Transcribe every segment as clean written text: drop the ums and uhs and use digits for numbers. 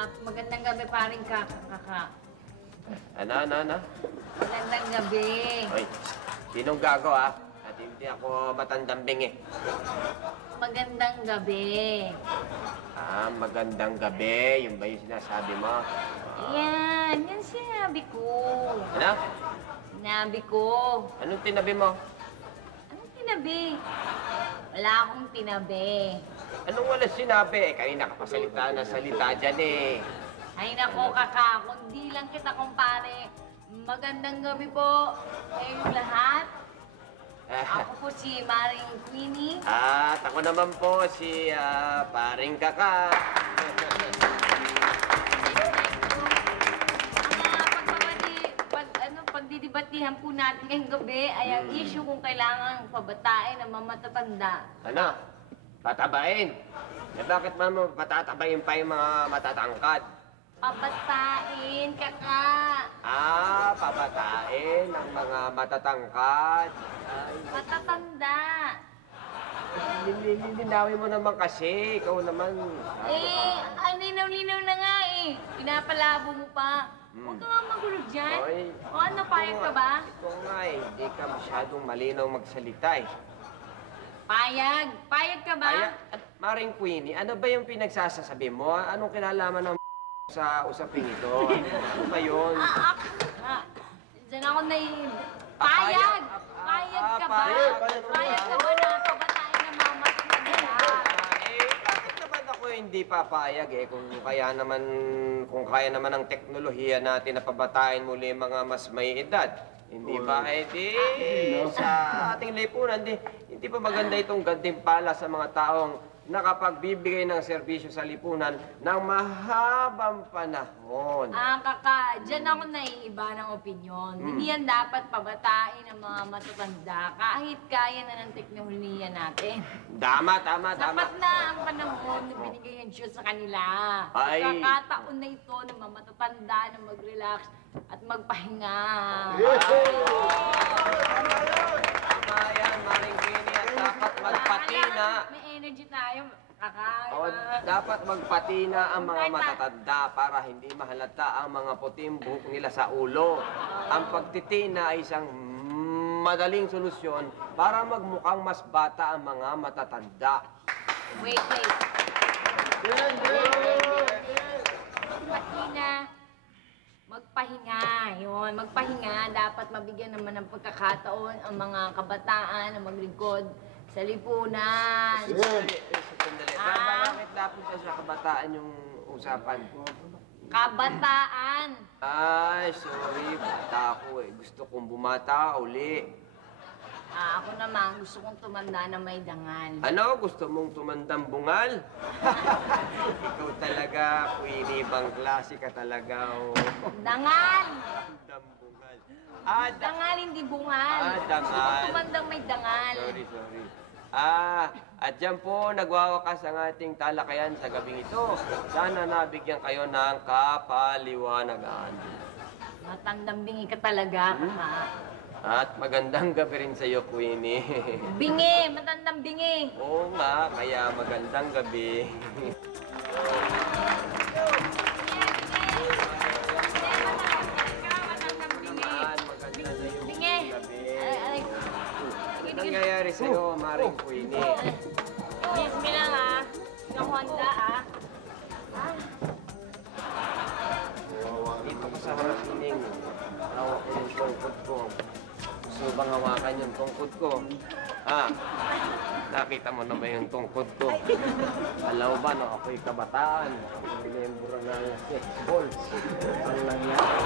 Magandang gabi, paring kaka. Ano? Magandang gabi. Hoy, sinong gago, ha? At hindi ako matandambing, eh. Magandang gabi. Magandang gabi. Yun ba yung sinasabi mo? Yan sinabi ko. Ano? Sinabi ko. Anong tinabi mo? Anong tinabi? Wala akong tinabi. Anong wala sinabi? Kanina ka pa salita dyan, eh. Ay nako, kaka, kung di lang kita kumpare, magandang gabi po kayong lahat. Ako po si Maring Queenie. At ako naman po si Paring Kaka. Pagdidibatihan po natin ngayong gabi ay ang issue kung kailangan pabatain ng mga matatanda. Ano? Patabain? Eh bakit man patatabain pa yung mga matatangkad? Pabatain, kaka. Pabatain ng mga matatangkad. Matatanda. Linawin mo naman kasi. Ikaw naman. Ay, linaw-linaw na nga eh. Pinapalabo mo pa. Huwag ka nga magulo dyan. O ano, payag ka ba? Ikaw nga eh. Hindi ka masyadong malinaw magsalita eh. Payag? Payag ka ba? Payag? Maring Queenie, ano ba yung pinagsasasabi mo? Anong kinalaman ng sa usaping ito? Ano ba yun? Diyan ako Payag! Payag ka ba? Payag ka ba na pabatain ng mga matatanda? Bakit naman ako hindi papayag eh? Kung kaya naman ang teknolohiya natin na pabatain muli mga mas may edad. Hindi ba? Sa ating lipunan, hindi pa maganda itong gantimpala sa mga taong nakapagbibigay ng serbisyo sa lipunan ng mahabang panahon. Kaka, dyan ako naiiba ng opinyon. Hindi yan dapat pabatain ng mga matatanda kahit kaya na ng teknolohiya natin. Tama. Sapat na ang panahon na binigay ng Diyos sa kanila. Pagkakataon na ito ng mga matatanda na mag-relax at magpahinga. Tama yan, Maring Queenie, at dapat magpatina. May energy tayo, kaka. Dapat magpatina ang mga matatanda para hindi mahalata ang mga puting buhok nila sa ulo. Ang pagtitina ay isang madaling solusyon para magmukhang mas bata ang mga matatanda. Wait. Patina. Magpahinga, yun. Magpahinga, dapat mabigyan naman ng pagkakataon ang mga kabataan na maglingkod sa lipunan. Sandali. Bakit dapat sa kabataan yung usapan? Kabataan! Ay, sorry. Bata ako eh. Gusto kong bumata uli. Ako naman, gusto kong tumanda na may dangal. Ano? Gusto mong tumandang bungal? Ikaw talaga, Queenie. Ibang klase ka talaga, oh. Dangal! Tumandang bungal. Dangal, hindi bungal. Dangal. Gusto kong tumandang may dangal. Sorry. At dyan po, nagwawakas ang ating talakayan sa gabing ito. Sana nabigyan kayo ng kapaliwanagan. Matandang bingi ka talaga, kaka. At magandang gabi rin sa'yo, Queenie. Bingi! Matandang bingi! Oo nga, kaya magandang gabi. Ano nangyayari sa'yo, Maring Queenie? Kiss me lang, ha? Nakuhanda, ha? Dito ko sa harap nining. Hawak ko yung tungkod ko. Gusto bang hawakan yung tungkod ko? Nakita mo na ba yung tungkod ko? Alam ba na ako'y kabataan? Remembro na yung balls. Ang nangyari.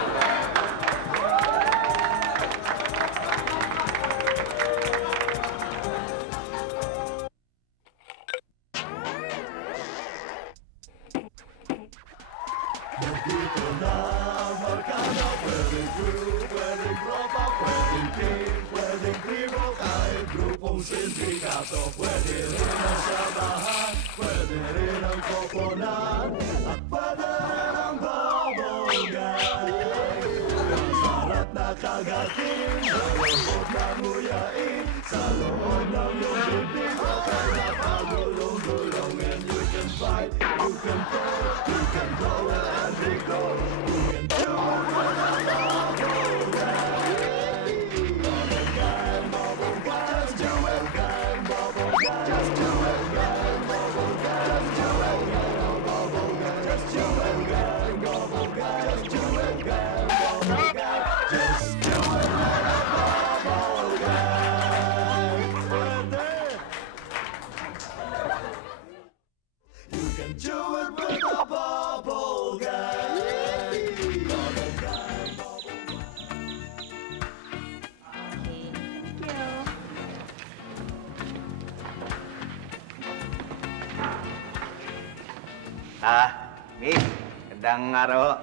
Dito na ang barkada, pwedeng group, pwedeng tropa, pwedeng team, pwedeng tribo, kahit grupong sindikato, pwede rin ang samahan, pwede rin ang koponan, at pwede rin ang bubble gang. Sarap na kagating, malungkot na nguyain, sa loob ng iyong bibig, huwag ka na pagulong-gulong, and you can fight, you can talk, you can go. Miss, gandang araw.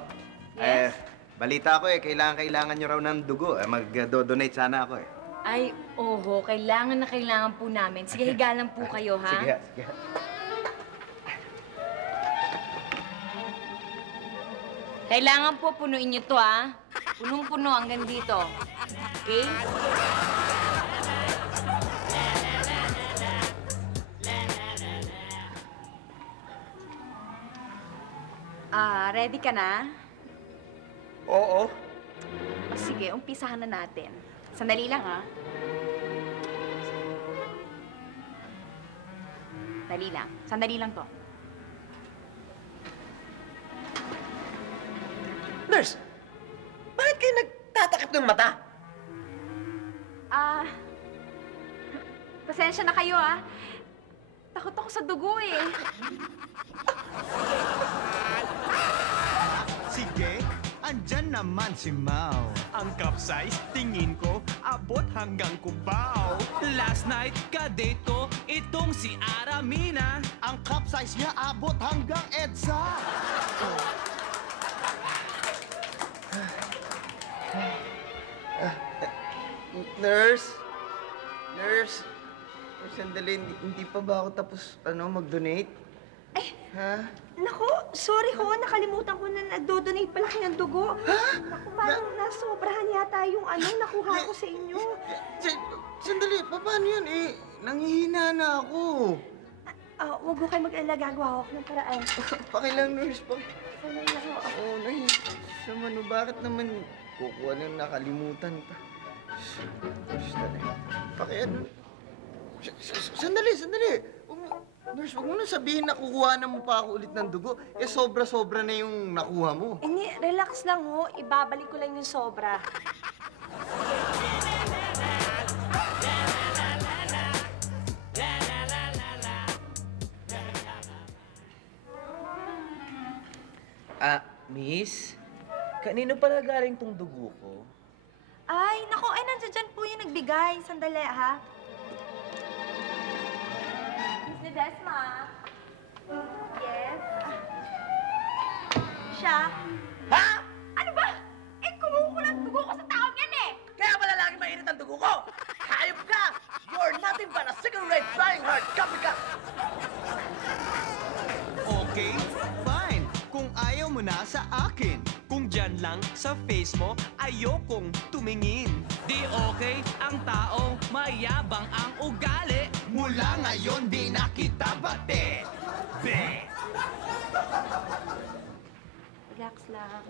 Yes? Balita ko kailangan nyo raw ng dugo. Mag-donate sana ako Ay, oho, kailangan na kailangan po namin. Sige, higa lang po kayo, ha? Sige, sige. Kailangan po punuin niyo to, ha? Punong-puno hanggang dito. Okay? Ready ka na? Oo. O sige, umpisahan na natin. Sandali lang, ha? Sandali lang. Sandali lang to. Nurse, bakit kayo nagtatakip ng mata? Pasensya na kayo, ha? Takot ako sa dugo, eh. Sige, andyan naman si Mau. Ang capsize, tingin ko, abot hanggang Cubao. Last night, kadate ko, itong si Aramina. Ang cup size niya abot hanggang EDSA. Nurse? Nurse? Sandali, hindi pa ba ako tapos mag-donate? Ay, Ha? naku, sorry ho, nakalimutan ko na nagdo-donate pala kayo ng dugo. Naku, parang nasobrahan yata yung nakuha ko sa inyo. Sandali, paano yan? Nanghihina na ako. Huwag ho kayo mag-alala, gagawa ako ng paraan. Pakilang, nurse. Ano na ho? Oo, bakit naman kukuha na nakalimutan pa? Sandali. Nurse, huwag mo na sabihin na kukuha na mo pa ako ulit ng dugo. Sobra-sobra na yung nakuha mo. Hindi, relax lang ho. Ibabalik ko lang yung sobra. Miss? Kanino pala galing tong dugo ko? Ay, naku, nandiyan dyan po yung nagbigay. Sandali, ha? Miss Ledesma? Yes? Siya? Ha? Ano ba? Kumukulang dugo ko sa taong yan, eh! Kaya pala lagi mainit ang dugo ko! Hayop ka! You're nothing but a cigarette flying hard copycat! Okay, fine. Kung ayaw mo na sa akin. Kung dyan lang sa face mo, ayokong tumingin. Di okay ang tao, mayabang ang ugali. Mula ngayon, di na kita bate. Be! Relax lang.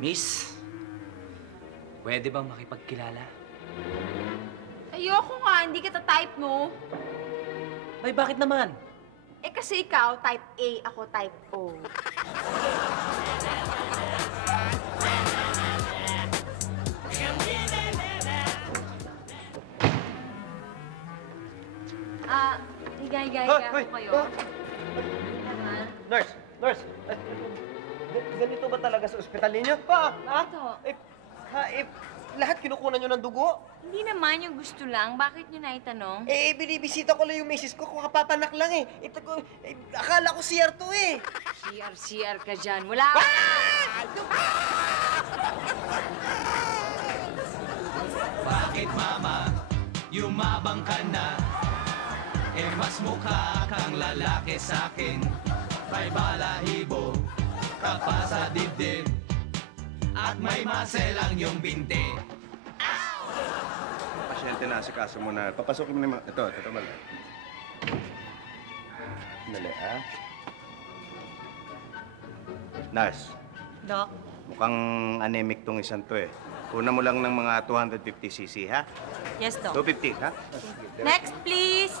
Miss, pwede bang makipagkilala? Ayoko nga, hindi kita type, no? May bakit naman? Kasi ikaw, type A, ako type O. Higa Hoy, po kayo. oh. Ha? Nurse, ganito ba talaga sa ospital ninyo? Pa, Ito. Lahat kinukunan nyo ng dugo? Hindi naman yung gusto lang. Bakit nyo naitanong? Binibisita ko lang yung misis ko kung kapapanak lang akala ko CR to CR ka dyan. Wala ka! Bakit mama, yumabang ka na? Mas mukha kang lalaki sa'kin. May balahibo ka pa sa dibdib. At may maselang yung binte. Pasyente na, asikaso mo na. Papasukin mo naman. Ito, bala. Dali, Nurse. Doc? Mukhang anemic tong isang to Kunan mo lang ng mga 250cc, ha? Yes, Doc. 250, ha? Next, please!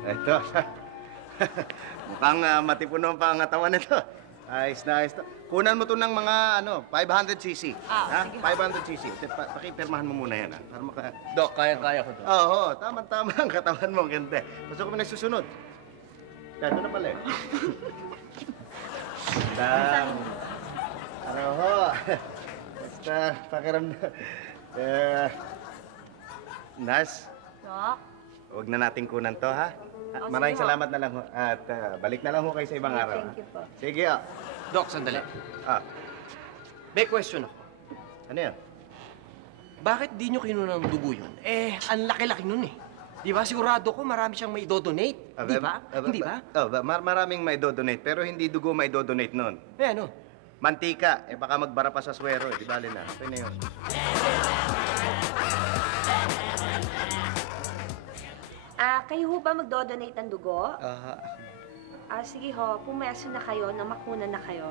Ito. Mukhang matipuno pa ang katawan nito. Ayos na. Kunan mo to ng mga 500cc. Ha? Sige. 500cc. Pakipirmahan mo muna yan, ha? Para maka... Dok, kaya ko, Dok. Oo, tama-tama ang katawan mo. Ganda. Pasok mo na susunod. Ito na pala Ano ho? Basta pakiramdam. Nurse, Doc? huwag na nating kunan to, ha? Oh, Maraming sige ho. salamat na lang ho. At balik na lang ho kayo sa ibang araw. Thank you po. Sige, ah. Doc, sandali. Ah, May question ako. ano yan? Bakit di nyo kinuha ng dugo yun? Eh, ang laki-laki nun eh. Di ba? Sigurado ko marami siyang may dodonate. Di ba? Hindi ba? Maraming may dodonate, pero hindi dugo may dodonate nun. Eh, ano? Mantika, eh baka magbara pa sa swero, eh. Di bali na. Okay na yun. Kayo ho ba magdodonate ng dugo? Sige ho, pumeso na kayo na makuna na kayo.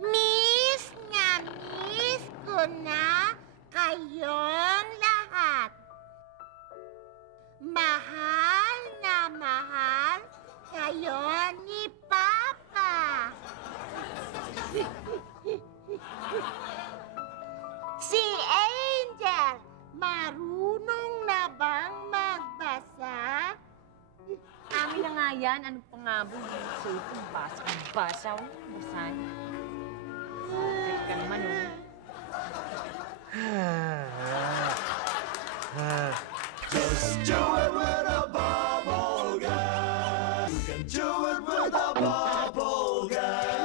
Miss ko na kayong lahat. Mahal na mahal kayo ni Papa. Si Angel, marunong na bang magbasa? Amin na nga yan. Ano pa nga ba? So, basa. Basahin. Trip ka naman, oh. Just do it with a bubble gun. You can do it with a bubble gun.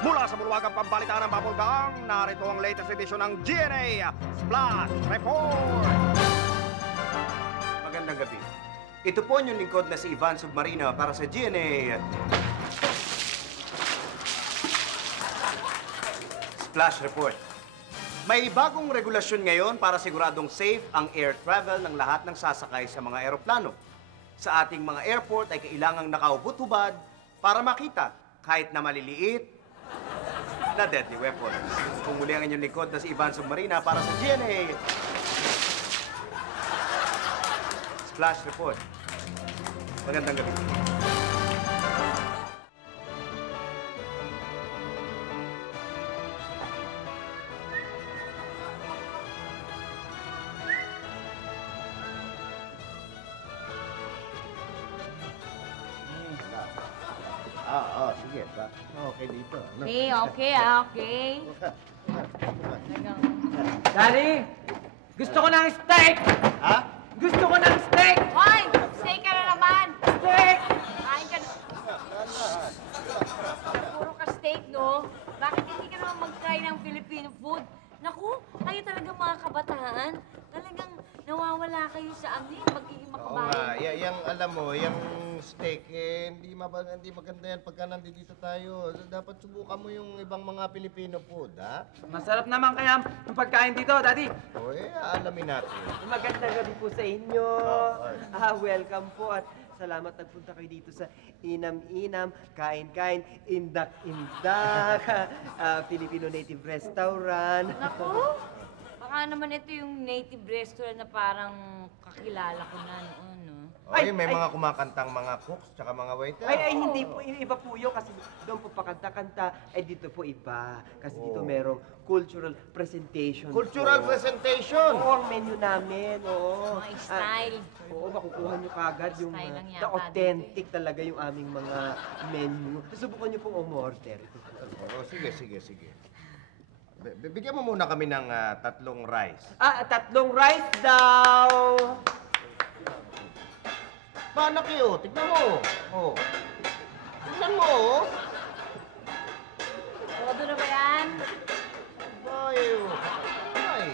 Mula sa Bulwagang Pambalitaan ng Bubblegum, narito ang latest edition ng GNA Splash Report! Magandang gabi. Ito po yung lingkod na si Ivan Submarino para sa GNA Splash Report. May bagong regulasyon ngayon para siguradong safe ang air travel ng lahat ng sasakay sa mga eroplano. Sa ating mga airport ay kailangang nakaubot-hubad para makita kahit na maliliit na deadly weapons. Kung muli ang inyong lingkod na si Ivan Submarina para sa GNA Splash Report. Magandang gabi. Sige. Okay dito. Ano? Okay. Talagang... Daddy! Gusto ko ng steak! Ha? Gusto ko ng steak! Hoy! Steak ka na naman! Steak! Kain ka na. Puro ka steak, no? Bakit hindi ka naman mag-try ng Filipino food? Naku, kayo talaga mga kabataan. Talagang nawawala kayo sa amin, magiging Oo nga, makabayan. yang alam mo, yung steak, hindi maganda yan pagka nandito tayo. Dapat subukan mo yung ibang mga Filipino food, ha? Masarap naman kaya ang pagkain dito, Daddy. O, alamin natin. Magandang gabi po sa inyo. Welcome po at salamat nagpunta kayo dito sa Inam-Inam, Kain-Kain, Indak-Indak, Filipino Native Restaurant. Naku, baka naman ito yung native restaurant na parang kakilala ko na noon, no? Ay, may mga kumakantang mga cooks tsaka mga waiter. Ay, hindi po. Iba po yun kasi doon po pakanta-kanta. Ay, dito po iba. Kasi dito merong cultural presentation. Cultural po. presentation? Oo, ang menu namin. Oo. Mga style. Oo, makukuha nyo kagad yung Style lang the yata authentic talaga yung aming mga menu. Susubukan nyo pong umorder. Oo, sige. Bigyan mo muna kami ng 3 rice. 3 rice daw! Paano kayo? Tignan mo. Oh. Tignan mo, oh. Todo na ba yan? Bayo. Grabe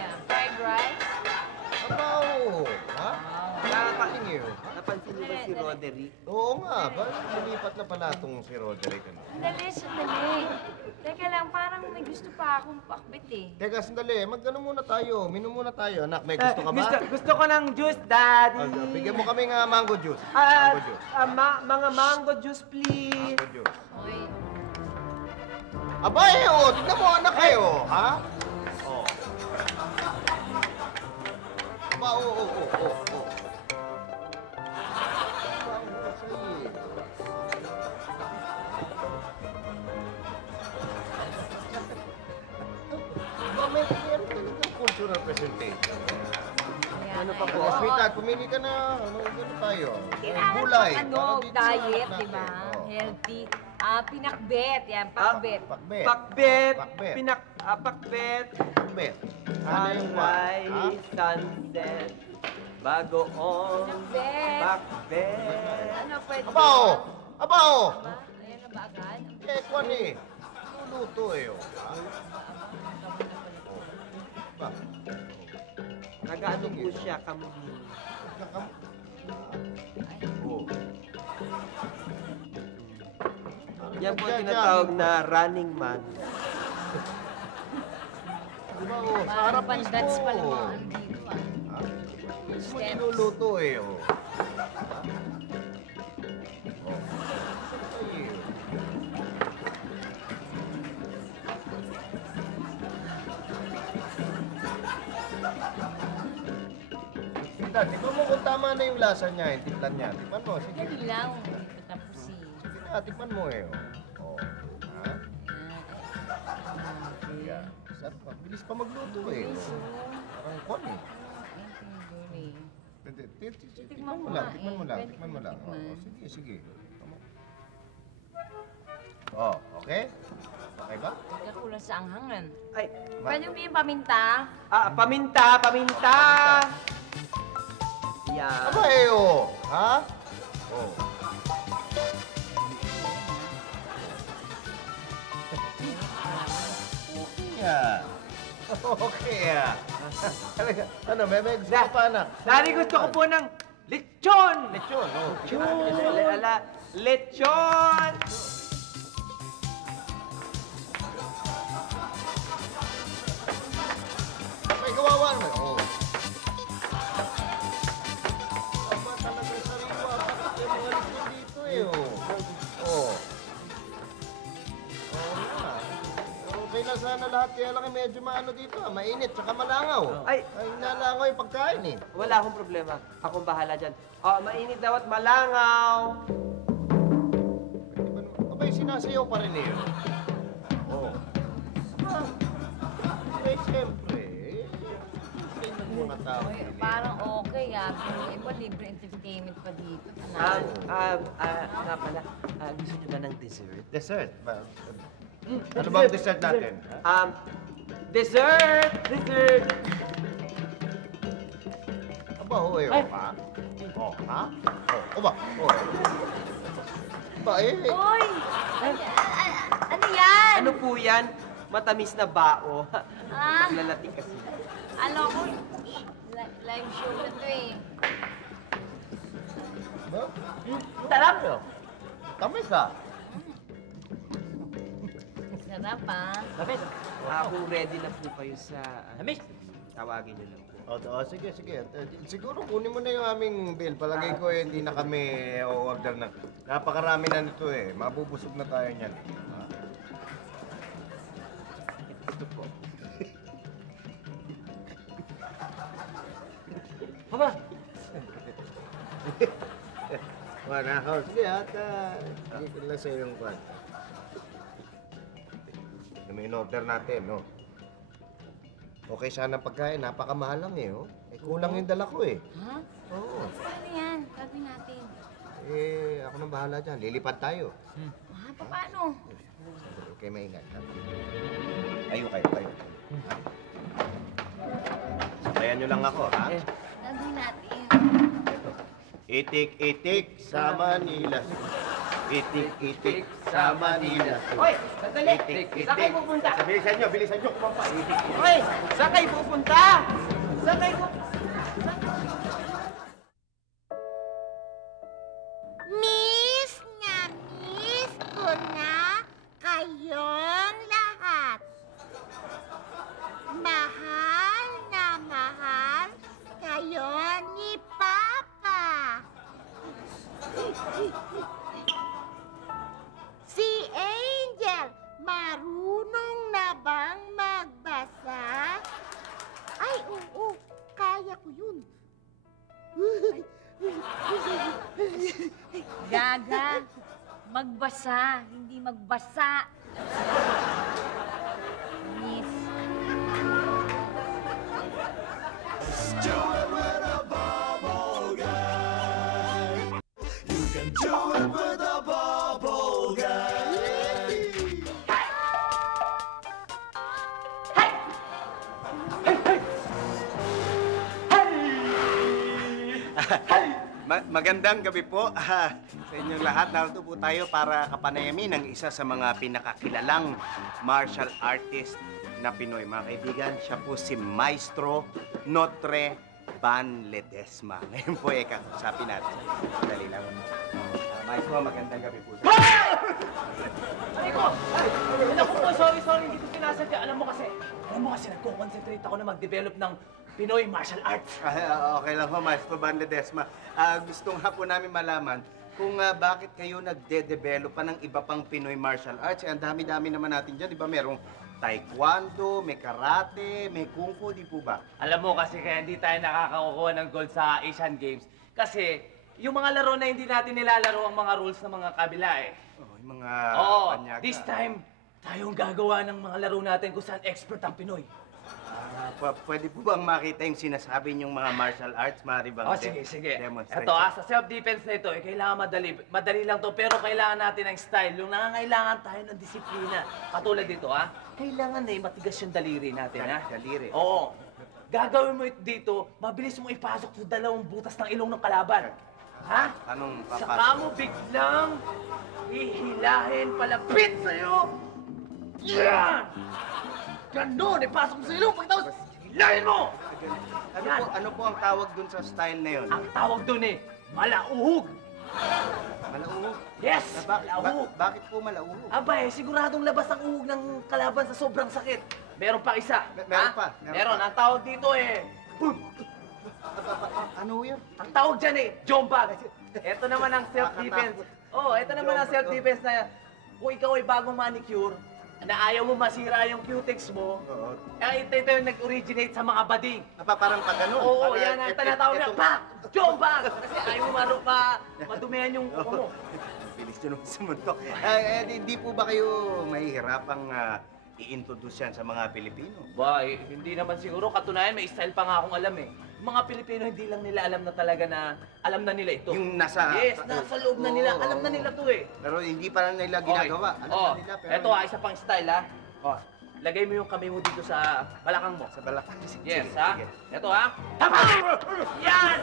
ah. Fried rice? Abaw. Ha? Nakakain niyo. Napansin niyo ba si Roderick? Oo nga. Lumipat na pala itong si Roderick. Sandali. Teka lang, parang may gusto pa akong pakbit eh. Teka, sandali. Mag-ano muna tayo. Minom muna tayo. Anak, may gusto ka ba? Gusto ko ng juice, Daddy. Bigyan mo kami ng mango juice. Mga mango juice, please. Mango juice. Oy. Abay, oh. Tignan mo, anak kayo. Ha? Oh. Aba, oh. may talagang cultural presentation. Ano pa po? Sweetheart, pumili ka na. Ano tayo? Kailangan Gulay. pang diet, di ba? Healthy. Pinakbet. Yan, pakbet. Pakbet. Pakbet. Pakbet. Pakbet. Pakbet. Ano yung Sunrise, sunset, bagoong, Pakbet. pakbet. Ano pwede? Abao! Abao! Ayan na ba agad? Eh, kwan eh. Luluto eh. Ba? Nag-ano po siya, kamuli. Oh. Yan po tinatawag na running man. Diba, oh, sa Parang harap pandats mismo. pala mga ano dito, Mismo niluluto eh, oh. Tikman mo kung tama na yung lasa niya, yung timplan niya. Tikman mo, sige. Dali lang. Tapos eh. Sige na, tikman mo eh. Oh. Ha? Yeah. Sarap pa. Bilis pa magluto eh. Parang kwan eh. Tikman mo lang, tikman mo lang, tikman mo lang. Oh, sige, sige. Oh, okay? Okay ba? Kulang sa anghangan. Ay, Pwede mo yung paminta? paminta, paminta! Yan. Aba eh, oh. Ha? Oh. Yeah. Okay ah. Talaga, ano, may gusto ka pa, anak? Dari gusto ko po ng lechon! Lechon, oh. Lechon! May kawawa naman. Oh. Tama talaga sa sariwa. May mga lechon dito eh, oh. Oh. Oh, nga. Okay na sana lahat. Kaya lang medyo maano dito, mainit, tsaka malangaw. Ay, nalangaw yung pagkain eh. wala akong problema. Akong bahala dyan. Mainit daw at malangaw. Abay, sinasayaw pa rin eh. Oo. Eh, siyempre. Mga tao. Parang okay Yung iba libre entertainment pa dito. Nga pala, gusto niyo ba ng dessert? Dessert? Ano bang dessert natin? Dessert! Dessert! Aba, ho eh, ha? Oh, ha? Oh, ba? Oh. Ba, eh. Uy! Ano yan? Ano po yan? Matamis na bao. Ah. Maglalati kasi. Ano ko? Live show na to eh. Ba? Sarap! Tamis ah. Sarap ah. Kung ready na po kayo sa... Tawagin niyo lang po. Sige, sige. Siguro kunin mo na yung aming bill. Palagay ko eh, hindi na kami o-order na. Napakarami na nito eh. Mabubusog na tayo niyan. Ito po. Haba! Wala ako. Sige, hindi ko lang sa iyong kwan. May in-order natin, no? Okay sana ang pagkain. Napakamahal lang eh, oh. Eh, kulang yung dala ko eh. Ha? Oo. Ano yan? Gagawin natin. Eh, ako nang bahala dyan. Lilipad tayo. Ha? Paano? Okay, maingat. Tayo kayo. Sabayan nyo lang ako, ha? Gagawin natin. Itik-itik sa Manila. Itik-itik sa Manila. Hoy! Sandali! Itik-itik. Saan kayo pupunta? Bilisan nyo kumampa. Itik-itik. Hoy! Saan kayo pupunta? Saan kayo pupunta? Miss ko na kayong lahat. Mahal na mahal kayo ni Papa. Si Angel, marunong na bang magbasa? Ay, oo, kaya ko yun. Gaga. Magbasa, hindi magbasa. Miss. do it with a bubble gang. You can do it with a bubble gang. Magandang gabi po sa inyong lahat. Narito po tayo para kapanayamin ng isa sa mga pinakakilalang martial artist na Pinoy. Mga kaibigan, siya po si Maestro Notre Van Ledesma. Ngayon po, kakusapin natin. Dali lang. Maestro, magandang gabi po. Ay ko! Naku po, sorry, hindi ko sinasadya. Alam mo kasi, nagko-concentrate ako na mag-develop ng Pinoy martial arts. Okay lang po, Maestro Van Ledesma. Gusto nga po namin malaman kung bakit kayo nagde-develop pa ng iba pang Pinoy martial arts. Ang dami-dami naman natin dyan, di ba? Merong taekwondo, may karate, may kung fu, di po ba? Alam mo kasi kaya hindi tayo nakakakuha ng gold sa Asian Games. Kasi yung mga laro na hindi natin nilalaro ang mga rules ng mga kabila eh. Yung mga panyaga. This time, tayong gagawa ng mga laro natin kung saan expert ang Pinoy. Pwede po bang makita yung sinasabi niyong mga martial arts? Maaari bang Sige. demonstrate? Ito sa self-defense na ito, kailangan madali lang to, pero kailangan natin ng style. Yung nangangailangan tayo ng disiplina. Katulad dito, kailangan na matigas yung daliri natin, Daliri? Oo. Gagawin mo ito dito, mabilis mo ipasok sa dalawang butas ng ilong ng kalaban. Ha? Anong papasok? Saka mo biglang hihilahin palapit sa'yo. Yan! Ganon, ipasok mo sa ilong, pagkatapos hilahin mo! Ano po ang tawag dun sa style na yun? Ang tawag dun malauhog. Malauhog? Yes, malauhog. Bakit po malauhog? Siguradong labas ang uhog ng kalaban sa sobrang sakit. Meron pa isa. Meron pa? Meron. Ang tawag dito Ano yun? Ang tawag dyan jombag. Ito naman ang self-defense. Ito naman ang self-defense na kung ikaw ay bagong manicure, na ayaw mo masira yung cutex mo, ito yung nag-originate sa mga bading. Parang pag ganun? Oo, yan ang tinatawag na, jombag! Kasi ayaw mo madumihan yung kuko mo. Bilis nyo naman sumuntok. Hindi po ba kayo mahihirapang i-introduce yan sa mga Pilipino? Hindi naman siguro. Katunayan, may style pa nga akong alam eh. Yung mga Pilipino, hindi lang nila alam na talaga na alam na nila ito. Yung nasa... Yes, nasa loob na nila. Alam na nila to eh. Pero hindi pa nila ginagawa. Alam na nila, pero... Ito isa pang style lagay mo yung kamay mo dito sa balakang mo. Sa balakang? Yes, Sige. Ito Tapak! Yan!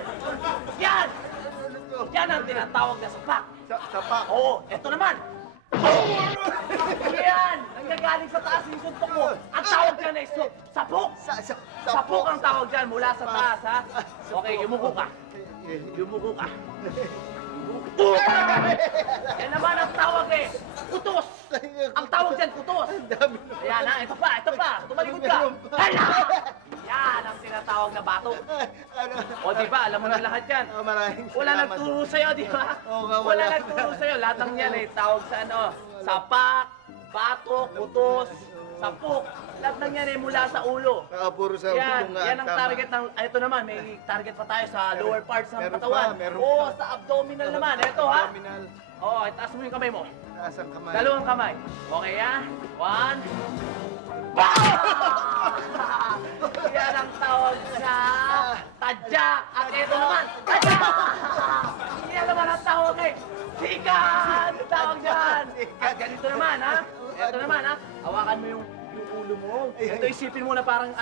Yan! Yan ang tinatawag na sapak. Sapak? Oo, ito naman. Yan! Nanggagaling sa taas yung suntok mo. Ang tawag dyan ay sapok. Sapok ang tawag dyan mula sa taas, Okay, yumuko ka. Yumuko ka. Yan naman ang tawag kutos. Ang tawag dyan, kutos. Ayan ito pa. Tumalikod ka. Hala! Yan ang tinatawag na bato. Di ba? Alam mo na lahat yan. Wala nagturo sa'yo, di ba? Wala nagturo sa'yo. Lahat ng yan tawag sa sapak, bato, kutos, sapok. Lahat ng yan mula sa ulo. Puro sa ulo nga. Yan ang target ng... Ito naman, may target pa tayo sa lower parts ng katawan. Meron pa. Sa abdominal naman. Ito Abdominal. Itaas mo yung kamay mo. Taas ang kamay. Dalawang kamay. Okay, 1. Yan ang tawag sa tadyak. At ito naman, tadyak! Yan naman ang tawag sikat! Tawag dyan! At ganito naman, Ito naman, hawakan mo yung ulo mo. Ito isipin mo na parang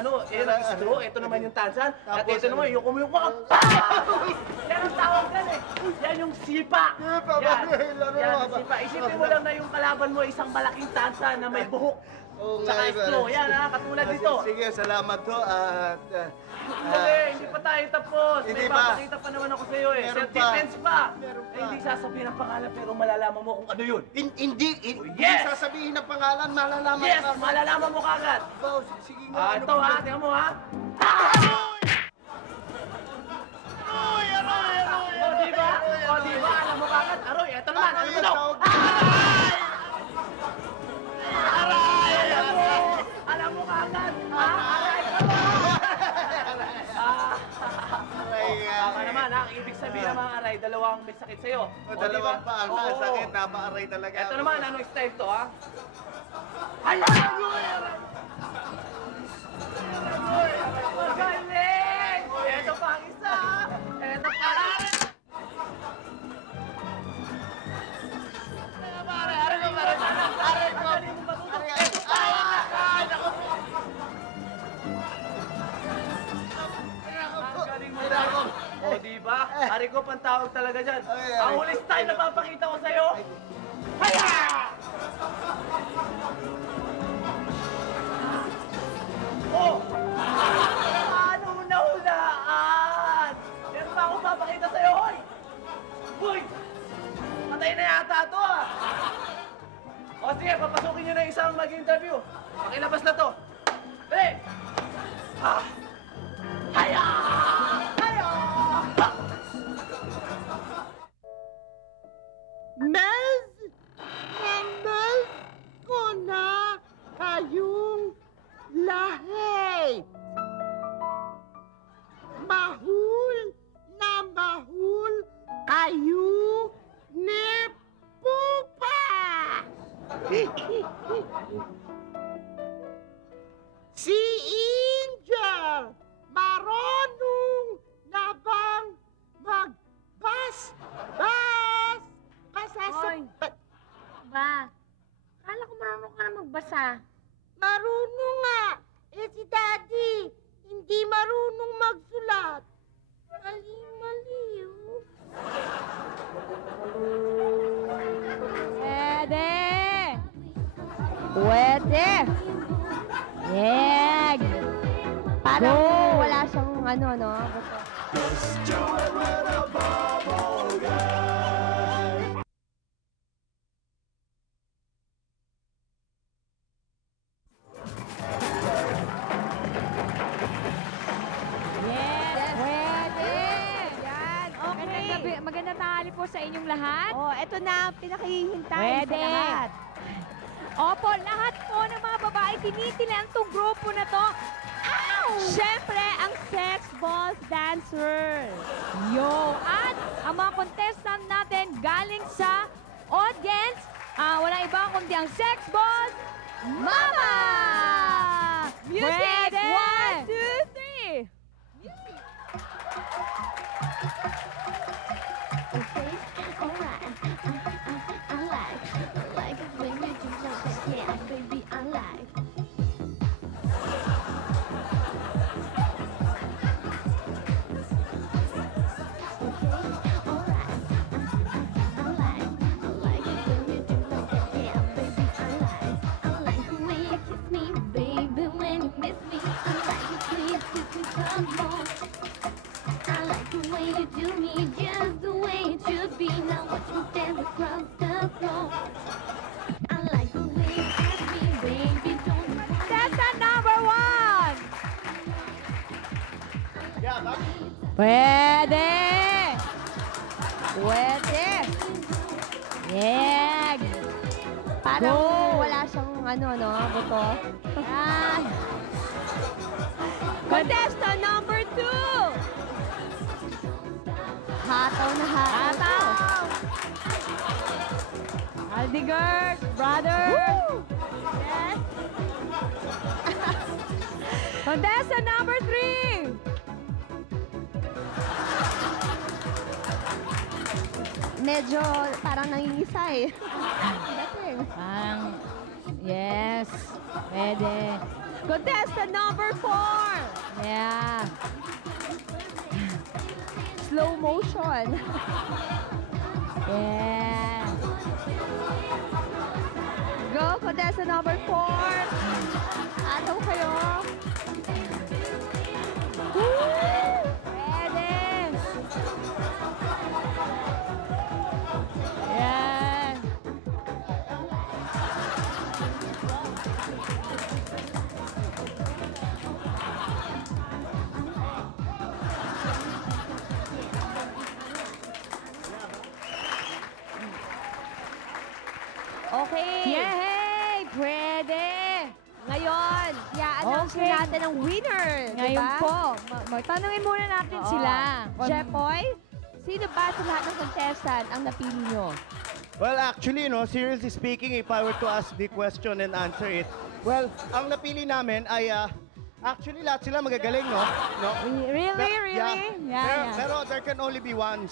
straw. Ito naman yung tansan. At ito naman, yung yan ang tawag dyan Yan yung sipa. Yan ang sipa. Isipin mo lang na yung kalaban mo isang malaking tansan na may buhok. Tsaka straw. Yan katulad dito. Sige, salamat to. Hindi pa tayo tapos. May papakita pa naman ako sa'yo Self-defense pa. Hindi sasabihin ang pangalan pero malalaman mo kung ano yun. Hindi sasabihin ng pangalan, malalaman Yes, malalaman mo kagad. Sige nga. Ito tingnan mo Diba? Alam mo kagad. Aroy, ito naman. Alam mo daw. Alam mo kagad. Aray ka mo. Tama naman ang ibig sabihin ng mga aray, dalawang may sakit sa'yo. Dalawang pa ang sakit, napaaray talaga. Ito naman, anong style to Magaling! Ito pang tawag talaga dyan. Ang huli style na papakita ko sa'yo. Haya! Oh! Paano nahulaan? Meron pa akong papakita sa'yo, hoy! Boy! Patay na yata ito, ah! O sige, papasukin nyo na isang mag-interview. Pakilabas na to. Dali! Ah! Haya! Haya! Mez! Na-mez ko na kayong lahat. Mahul na mahul kayo ni Pupa! Si Angel, marunong na bang magbas-bas? Hoy! Ba, akala ko marunong ka na magbasa. Marunong nga. Eh si Daddy, hindi marunong magsulat. Mali-mali. Pwede! Pwede! Yeg! Parang wala siyang ano, no? Magandang tanghali po sa inyong lahat. Oh, eto na ang pinakahihintay sa Pwede. lahat. Opo, lahat po ng mga babae tinitilan tong grupo na to. Ow! Siyempre, ang Sex Balls Dancer. Yo! At ang mga contestant natin galing sa audience, walang iba kundi ang Sex Balls Mama! Music! Pwede! 1, 2, 3! Pwede! Pwede! Yeg! Parang wala siyang ano, no? Buto. Ah. Contestant number 2! Hataw na hataw. Hataw! Aldigert, brother! Yes! Contestant number 3! Medyo parang nangingisa eh. Parang, yes, pwede. Contestant number 4! Yeah. Slow motion. Yeah. Go, contestant number 4. Ataw kayo. Pwede. Yan. Okay. Yay! Pwede! Ngayon, i-announce Okay. natin ang winner. Ngayon diba? po, tanungin muna natin sila. Jepoy, sino ba sa lahat ng contestant ang napili nyo? Well, actually, no, seriously speaking, if I were to ask the question and answer it, well, ang napili namin ay, actually, lahat sila magagaling, no? Really? Pero there can only be ones.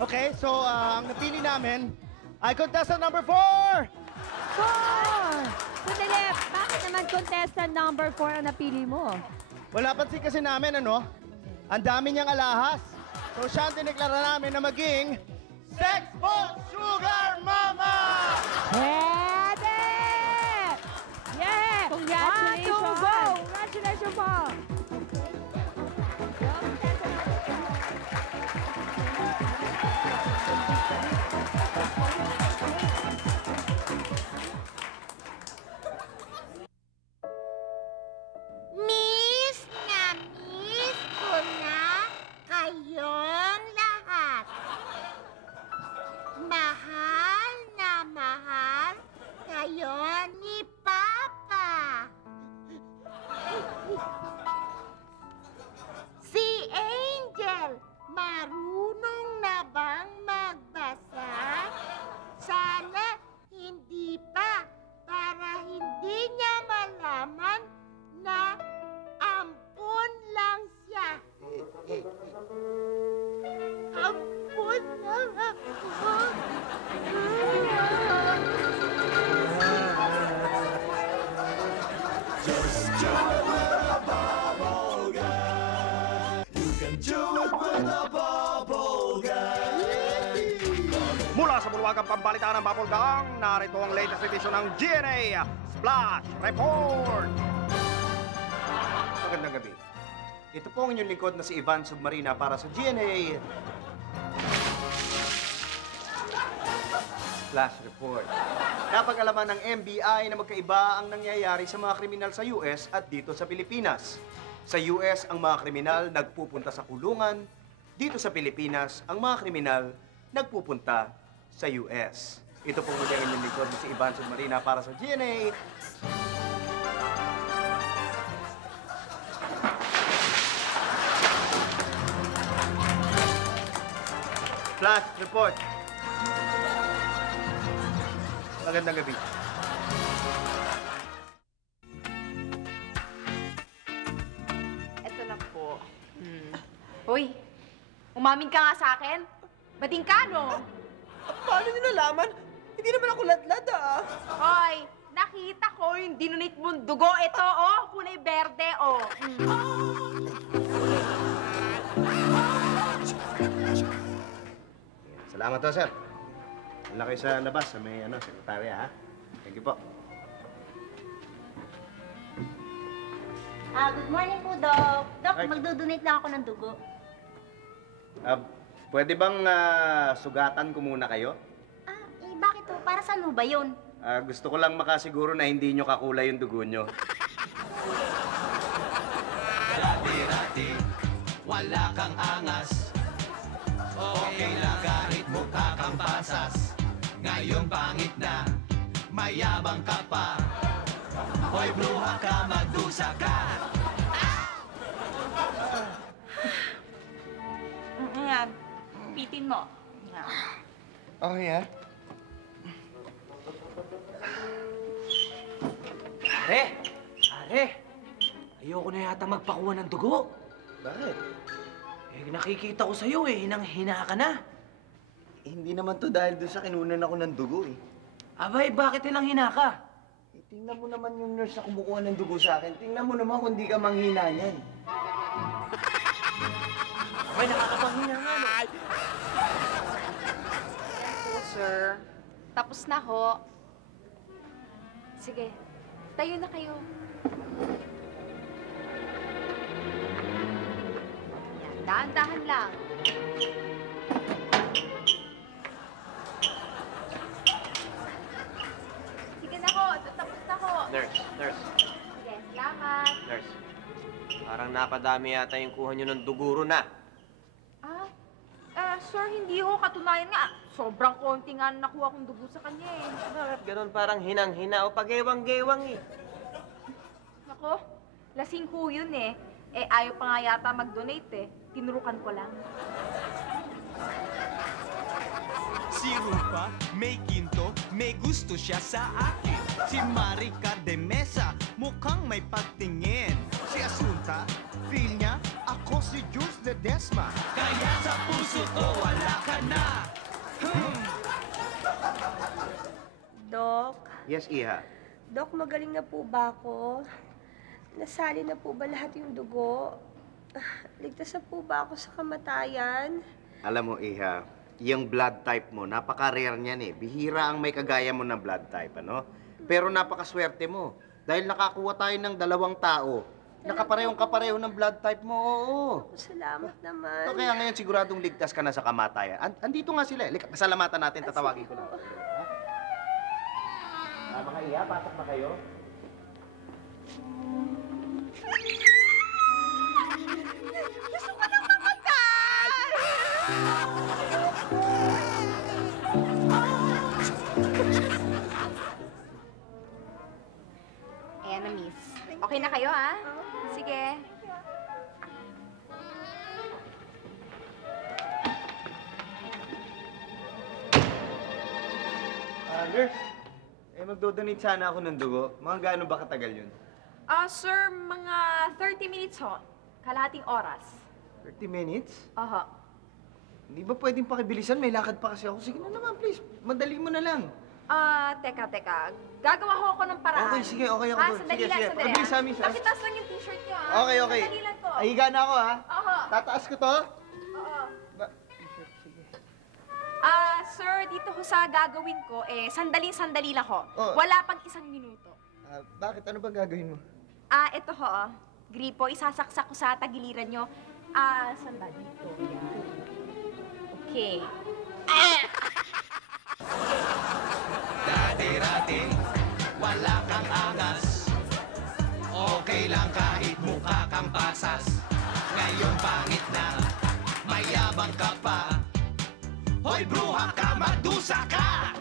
Okay, so ang napili namin ay contestant number 4! 4! Sandali, bakit naman contestant number 4 ang napili mo? Well, napansin kasi namin, ano, ang dami niyang alahas. So siya ang dineklara namin na maging Sex Ball Sugar Mama! Pwede! Yeah! Congratulations! 1, 2, go! Congratulations po! Miss ko na kayong lahat. Mahal na mahal kayo ni Papa. Si Angel, marunong na bang magbasa? Sana hindi pa, para hindi niya malaman na ampun lang siya. Ampun lang ako. Just do it with a bubble gum. You can do it with a bubble gum. Mula sa bulwagang pambalitaan ng Bubblegum, narito ang latest edition ng GNA Splash Report! Magandang gabi. Ito po ang inyong lingkod na si Ivan Submarina para sa GNA Splash Report. Napag-alaman ng NBI na magkaiba ang nangyayari sa mga kriminal sa US at dito sa Pilipinas. Sa US, ang mga kriminal nagpupunta sa kulungan. Dito sa Pilipinas, ang mga kriminal nagpupunta sa US. Ito po muli ang inyong lingkod na si Ivan Submarina para sa GNA Flash Report. Magandang gabi. Eto na po. Hoy, umamin ka nga sa akin. Bading ka, no? Paano niyo nalaman? Hindi naman ako ladlad, ah. Hoy, nakita ko yung dinonate mong dugo. Ito, oh, kulay berde, oh. Salamat to, sir. Wala kayo sa labas, sa may sekretarya, ha? Thank you po. Good morning po, Doc. Doc, Ay. magdodonate lang ako ng dugo. Pwede bang sugatan ko muna kayo? Bakit po? Para saan mo ba yun? Gusto ko lang makasiguro na hindi nyo kakulay yung dugo nyo. Dati-dati, wala kang angas. Okay lang kahit mukha kang pasas. Ngayon pangit na, mayabang ka pa. Hoy bruha ka, magdusa ka. Ayan, pitin mo. Oh, yeah? Pare! Pare! Ayoko na yata magpakuha ng dugo. Bakit? Nakikita ko sa'yo hinang-hina ka na. Hindi naman to dahil doon sa kinunan ako ng dugo eh. Abay, bakit hinang-hina ka? Tingnan mo naman yung nurse na kumukuha ng dugo sa akin. Tingnan mo naman kung di ka manghina yan. Abay, nakakapanghina nga, no? Po, sir. Tapos na ho. Sige, tayo na kayo. Yan, dahan-dahan lang. Sige na ho, tapos na ho. Nurse. Sige, salamat. Nurse. Parang napadami yata yung kuha nyo ng duguro na. Sir, hindi ho. Katunayan nga, sobrang konti nga nakuha kong dugo sa kanya eh. Bakit ganun parang hinang-hina o pagewang-gewang eh? Nako, lasing ho yun eh. Ayaw pa nga yata mag-donate eh. Tinurukan ko lang. Si Rupa, may ginto, may gusto siya sa akin. Si Marica de Mesa, mukhang may pagtingin. Si Asunta, feel niya, ako si Jules de Desma. Kaya sa puso ko, wala ka na. Dok? Yes, Iha. Dok, magaling na po ba ako? Nasali na po ba lahat yung dugo? Ligtas na po ba ako sa kamatayan? Alam mo, Iha, yung blood type mo, napaka-rare niyan eh. Bihira ang may kagaya mo ng blood type, ano? Pero napakaswerte mo. Dahil nakakuha tayo ng 2 tao. Nakaparehong-kapareho ng blood type mo, oo. Salamat naman. So, kaya ngayon siguradong ligtas ka na sa kamatayan. Andito nga sila eh. Pasalamatan natin, tatawagin ko lang. Mga Iha, pasok na kayo. Gusto ko nang mamatay! Ayan na, miss. Okay na kayo, ha? Sige. Nurse, magdodonate sana ako ng dugo. Mga gaano ba katagal yun? Sir, mga 30 minutes ho. Kalahating oras. 30 minutes? Oho. Hindi ba pwedeng pakibilisan? May lakad pa kasi ako. Sige na naman, please. Madali mo na lang. Teka. Gagawa ho ako ng paraan. Okay, sige. Okay ako doon. Sandali Sige, lang, sige. sandali. Pakibisa, miss, ha? Pakitaas lang yung t-shirt niyo, ha? Okay. Sandali lang to. Ahiga na ako, ha? Oho. Tataas ko to? Oo. Sir, dito ho sa gagawin ko, sandali lang ho. Oh. Wala pang 1 minuto. Bakit? Ano bang gagawin mo? Ito ho, gripo, isasaksak ko sa tagiliran nyo. Sandali dito. Yan. Okay. Dati-rati, wala kang angas. Okay lang kahit mukha kang pasas. Ngayon pangit na, mayabang ka pa. Hoy bruha ka, magdusa ka!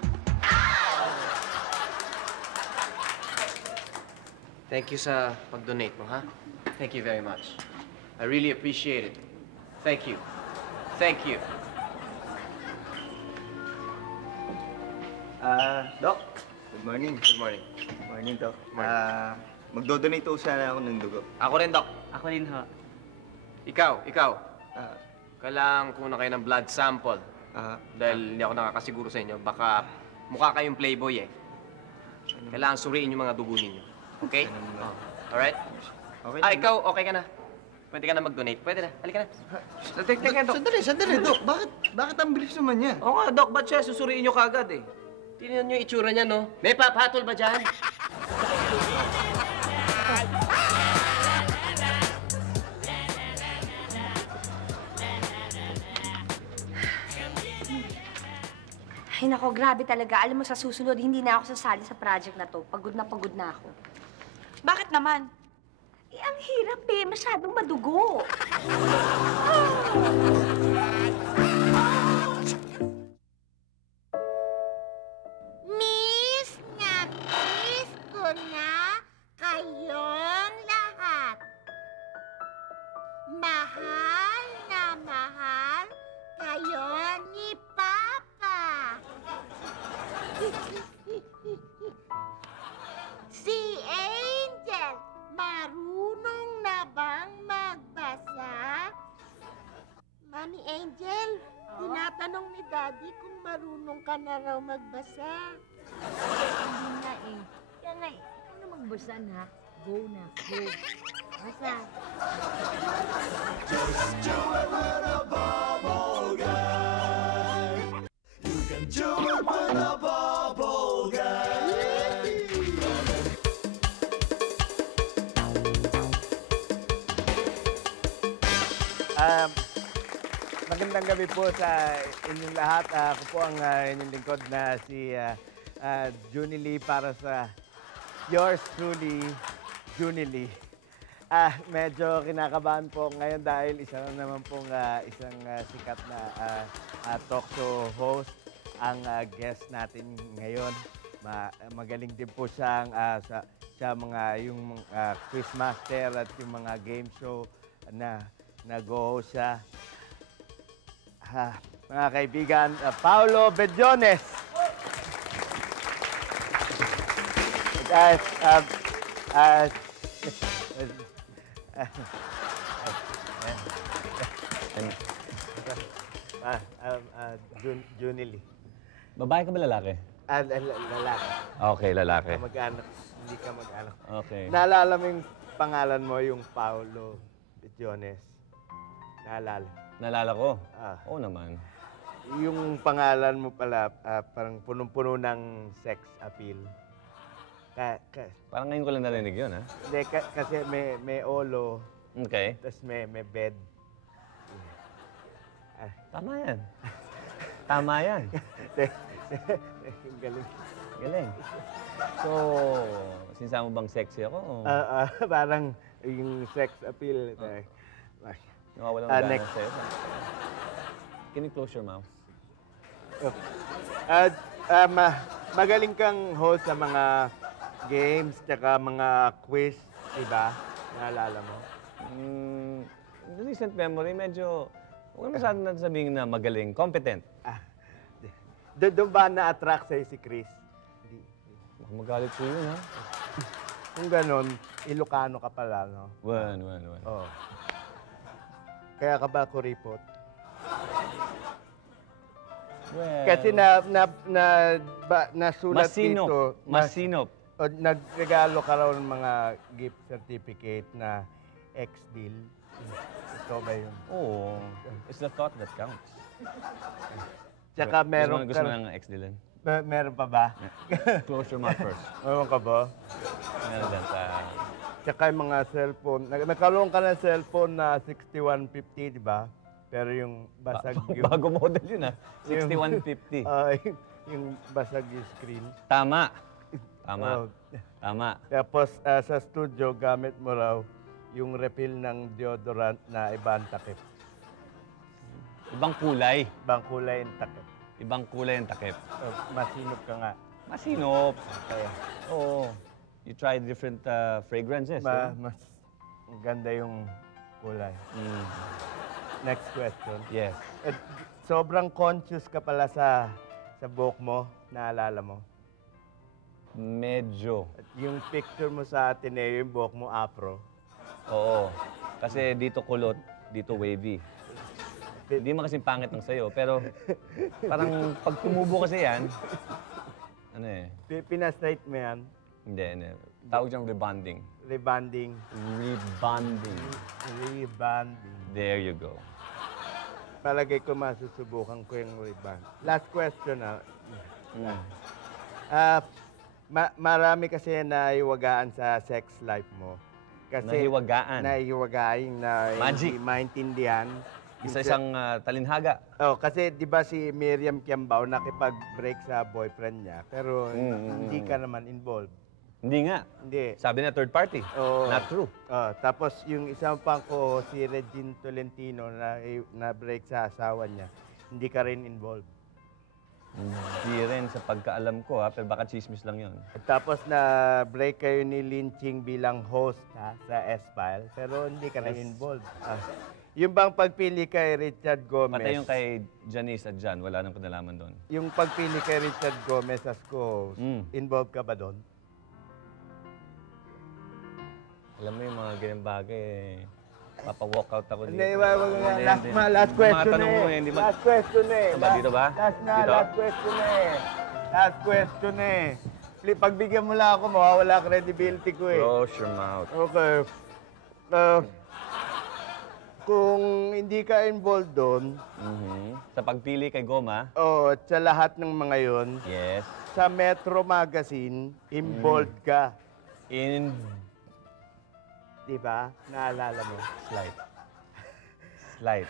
Thank you sa pag-donate mo, ha? Thank you very much. I really appreciate it. Thank you. Thank you. Doc. Good morning. Good morning. Morning, Doc. Morning. Magdodonate po sana ako ng dugo. Ako rin, Doc. Ako rin ho. Ikaw. Kailangan ko na kayo ng blood sample. Dahil hindi ako nakakasiguro sa inyo. Baka mukha kayong playboy eh. Kailangan suriin yung mga dugo ninyo. Okay? Alright? Okay. Ikaw, okay ka na. Pwede ka na mag-donate. Pwede na. Halika na. Teka, Doc. Sandali, Doc. Bakit ang bilis naman niya? Oo nga, Doc. Ba't siya? Susuriin nyo kagad eh. Tingnan nyo yung itsura niya, no? May papatol ba dyan? Ay, nako, grabe talaga. Alam mo, sa susunod, hindi na ako sasali sa project na to. Pagod na ako. Bakit naman? Ang hirap eh. Masyadong madugo. Miss ko na kayong lahat. Mahal na mahal kayo ni Papa. Si Angel, marunong na bang magbasa? Mami Angel, tinatanong ni Daddy kung marunong ka na raw magbasa. Hindi na eh. Kaya nga, ikaw na magbasa na. Go na, go. Basa. Just do it with a bubble guy. You can do it with a bubble guy. Magandang gabi po sa inyong lahat. Ako po ang inyong lingkod na si Junie Lee para sa yours truly, Junie Lee. Medyo kinakabahan po ngayon dahil isa na naman pong isang sikat na talk show host ang guest natin ngayon. Magaling din po siyang sa mga yung quiz master at yung mga game show na nag-host siya. Mga kaibigan, Paolo Bediones. Guys, Junie Lee. Babae ka ba lalaki? Lalaki. Okay, lalaki. Mag-anak. Hindi ka mag-anak. Okay. Naalala mo yung pangalan mo, yung Paolo Bediones. Naalala. Naalala ko? Ah. Oo naman. Yung pangalan mo pala, parang punong-puno ng sex appeal. Parang ngayon ko lang narinig yun, ha? Hindi, kasi may olo. Okay. Tapos may bed. Tama yan. Tama yan. Galing. Galing. So, sinasama mo bang sexy ako? Parang yung sex appeal. Nawawalan mo gana Next. sa'yo. Can you close your mouth? Magaling kang host sa mga games, tsaka mga quiz, diba? Naalala mo? Recent memory, medyo, huwag masyadong natin sabihin na magaling, competent. Doon ba na-attract sa'yo si Chris? Baka magalit ko yun, ha? Kung ganon, Ilocano ka pala, no? Wan. Oo. Kaya ka ba kuripot? Well, Kasi nasulat Masinop. dito. Masinop. Nagregalo ka raw ng mga gift certificate na ex-deal. Ito ba yun? Oo. It's the thought that counts. Tsaka meron Gusto mo ng ex-dealan? Meron pa ba? Close your mouth first. Meron ka ba? Meron dyan sa... Tsaka yung mga cellphone. Nagkaroon ka ng cellphone na 6150, di ba? Pero yung basag yung... Bago model yun, ha? 6150. Yung basag yung screen. Tama. Tama. Tapos sa studio, gamit mo raw yung refill ng deodorant na ibang takip. Ibang kulay. Ibang kulay yung takip. Ibang kulay yung takip. Masinop ka nga. Masinop. Oo. You try different fragrances. Mas ganda yung kulay. Next question. Yes. Sobrang conscious ka pala sa buhok mo. Naalala mo? Medyo. At yung picture mo sa Ateneo, yung buhok mo afro. Oo. Kasi dito kulot, dito wavy. Hindi man kasing pangit ng sayo, pero parang pag tumubo kasi yan, ano eh. Pina-straight mo yan? Hindi. Tawag diyang rebonding. Rebonding. Rebonding. Rebonding. There you go. Palagay ko masusubukan ko yung rebond. Last question, marami kasi naiwagaan sa sex life mo. Kasi Nahiwagaan? Nahiwagaan na Magic. hindi maintindihan. Isang talinhaga. Kasi di ba si Miriam Kiambao nakipag-break sa boyfriend niya, pero hindi ka naman involved. Hindi nga. Hindi. Sabi na third party. Not true. Tapos yung isang pang ko, si Regine Tolentino, na break sa asawa niya, hindi ka rin involved. Hindi rin sa pagkaalam ko, pero baka chismis lang yun. Tapos na-break kayo ni Lin Ching bilang host sa S-File, pero hindi ka rin involved. Yung bang pagpili kay Richard Gomez... Pati yung kay Janice at Jan, wala nang kinalaman doon. Yung pagpili kay Richard Gomez as co-host, involved ka ba doon? Alam mo yung mga ganyan bagay, papa-walk out ako dito. Hindi, last question Last question Ba, dito ba? Dito? Last question Last question Pagbigyan mo lang ako, mawawala credibility ko eh. Close your mouth. Okay. Kung hindi ka involved doon... Sa pagpili kay Goma? Oo, at sa lahat ng mga yon. Yes. Sa Metro Magazine, involved ka. Di ba? Naalala mo? Slide.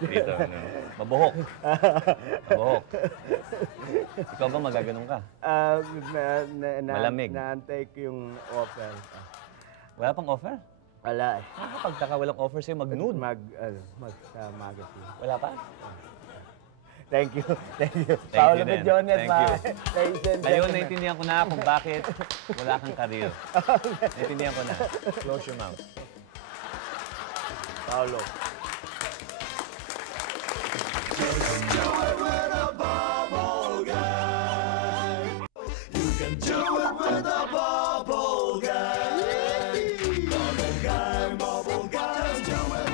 Dito, ano? Mabuhok. Ikaw ba magaganong ka? Malamig. Naantay ko yung offer. Wala pang offer? Wala eh. Nakakapagtaka walang offer sa'yo mag-nude. Sa magazine. Wala pa? Thank you. Paolo Bejones, Thank you. Ngayon, naintindihan ko na kung bakit wala kang karir. Naintindihan ko na. Close your mouth. Paolo. Just do it with a bubble guy. You can do it with a bubble guy. Bubble guy, just do it.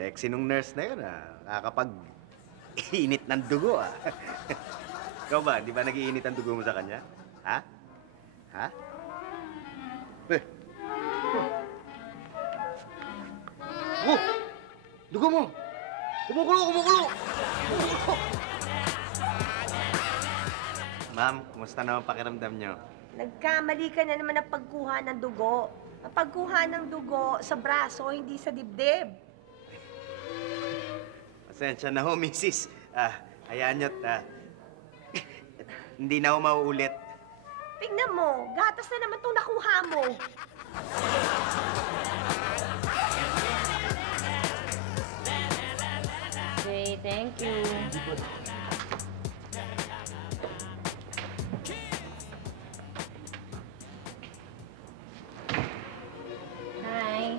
Sexy nung nurse na yun, nakakapag-init ng dugo, Ikaw ba, di ba nag-iinit ang dugo mo sa kanya? Ha? Ha? Eh. Dugo mo! Kumukulo! Kumukulo! Ma'am, kumusta naman pakiramdam niyo? Nagkamali ka na naman ng pagkuha ng dugo. Ang pagkuha ng dugo sa braso, hindi sa dibdib. Pasensya na ho, misis. Hayaan nyo't, hindi na ho mauulit. Tingnan mo, gatas na naman itong nakuha mo. Okay, thank you. Hi.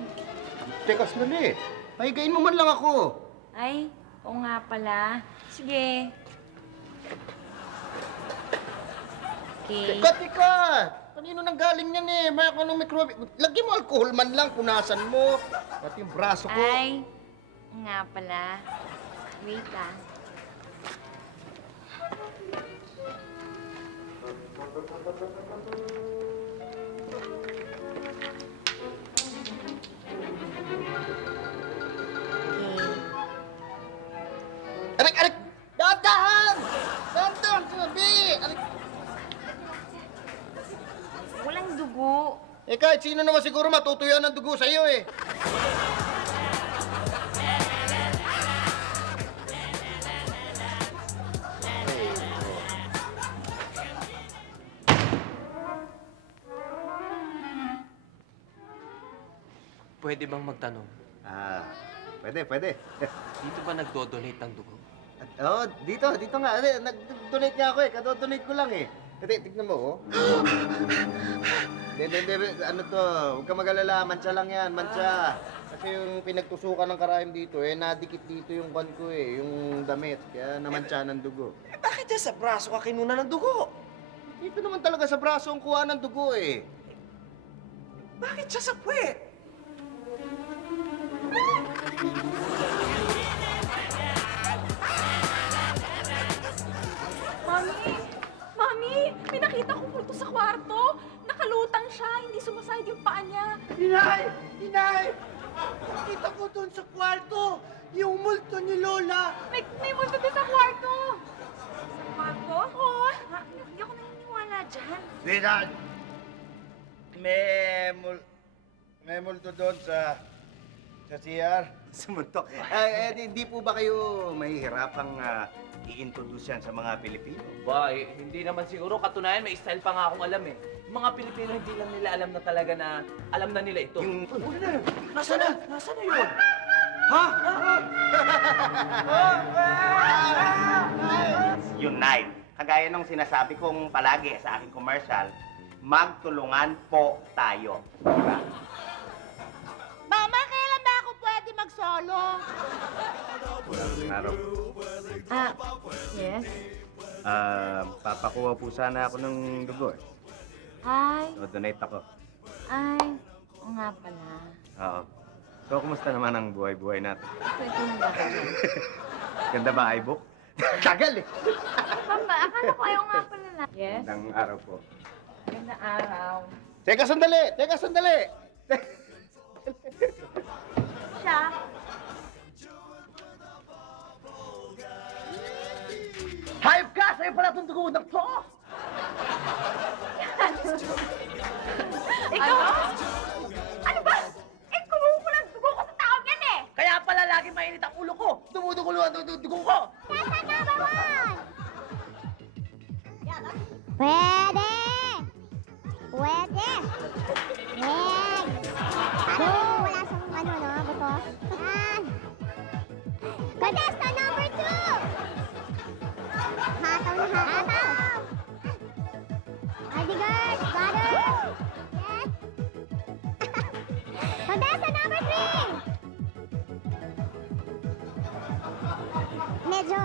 Teka, sandali. Pahigain mo man lang ako. Ay, oo nga pala. Sige. Okay. Teka! Kanino nang galing yan eh? May ako ng microwave. Lagyan mo alcohol man lang, punasan mo. Pati yung braso ko. Ay, oo nga pala. Wait lang. Arik! Arik! Dahan! Dahan! Sabi! Arik! Walang dugo. Eh kahit sino naman siguro matutuyo ng dugo sa'yo eh. Pwede bang magtanong? Pwede. Dito ba nagdo-donate ng dugo? Dito nga. Nag-donate nga ako eh. Kadodonate ko lang eh. Tignan mo, Hindi. Ano to? Huwag ka mag-alala. Mancha lang yan. Mancha. Kasi yung pinagtusukan ng karayom dito eh, nadikit dito yung kwan ko eh, yung damit. Kaya namantsa ng dugo. Bakit dyan sa braso ka kinuna ng dugo? Dito naman talaga sa braso ang kuha ng dugo eh. Bakit siya sa puwet? Mami, may nakita kong multo sa kwarto. Nakalutang siya, hindi sumasayad yung paa niya. Inay! Nakita ko doon sa kwarto, yung multo ni Lola. May multo doon sa kwarto. Sa kwarto? Oo. Hindi ako naniniwala dyan. Dinad! May multo doon sa CR. Sumuntok. Hindi po ba kayo mahihirapang i-introduce yan sa mga Pilipino? Ba, hindi naman siguro. Katunayan, may style pa nga akong alam eh. Yung mga Pilipino, hindi lang nila alam na talaga na alam na nila ito. Yung... Nasaan na? Nasaan na yun? Ha? Yun, Nay. Kagaya nung sinasabi kong palagi sa aking commercial, magtulungan po tayo. Diba? Mama, kailan ba ako pwede mag-solo? Araw. Yes? Papakuha po sana ako ng dugo eh. Ay, Donate ako. ay, oo nga pala. Oo. So, kumusta naman ang buhay-buhay natin? Pwede na ba ka dyan? Ganda ba, iBook? Tagal eh! Papa, akala ko ayaw nga pala na. Yes? Gandang araw po. Ganda araw. Teka, sandali! Siya? Hayop ka! Sa'yo pala itong dugo ng to! Ikaw? Ano ba? Kumukulang dugo ko sa taong yan eh! Kaya pala lagi mainit ang ulo ko! Dumudugo ang dugo ko! Pwede! Pwede! Meg! Wala siyang buto. Contestant number 2! Hataw na hataw! Aldigard, butter! Yes! Contestant number 3! Medyo